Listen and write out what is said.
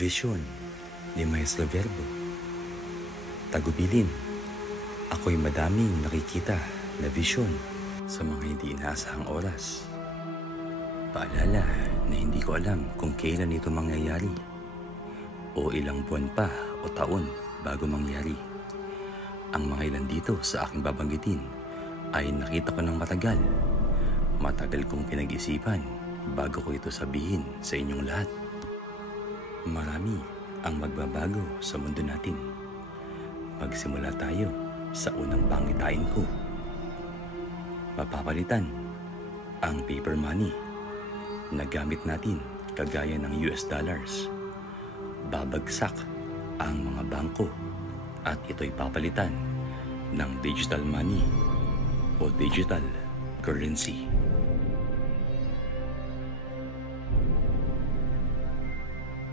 Vision ni Maestro Verbo. Tagubilin, ako'y madaming nakikita na vision sa mga hindi inaasahang oras. Paalala na hindi ko alam kung kailan ito mangyayari o ilang buwan pa o taon bago mangyari. Ang mga ilan dito sa aking babanggitin ay nakita ko ng matagal. Matagal kong pinag-isipan bago ko ito sabihin sa inyong lahat. Marami ang magbabago sa mundo natin. Magsimula tayo sa unang pangitain ko. Mapapalitan ang paper money na gamit natin kagaya ng US dollars. Babagsak ang mga bangko at ito'y papalitan ng digital money o digital currency.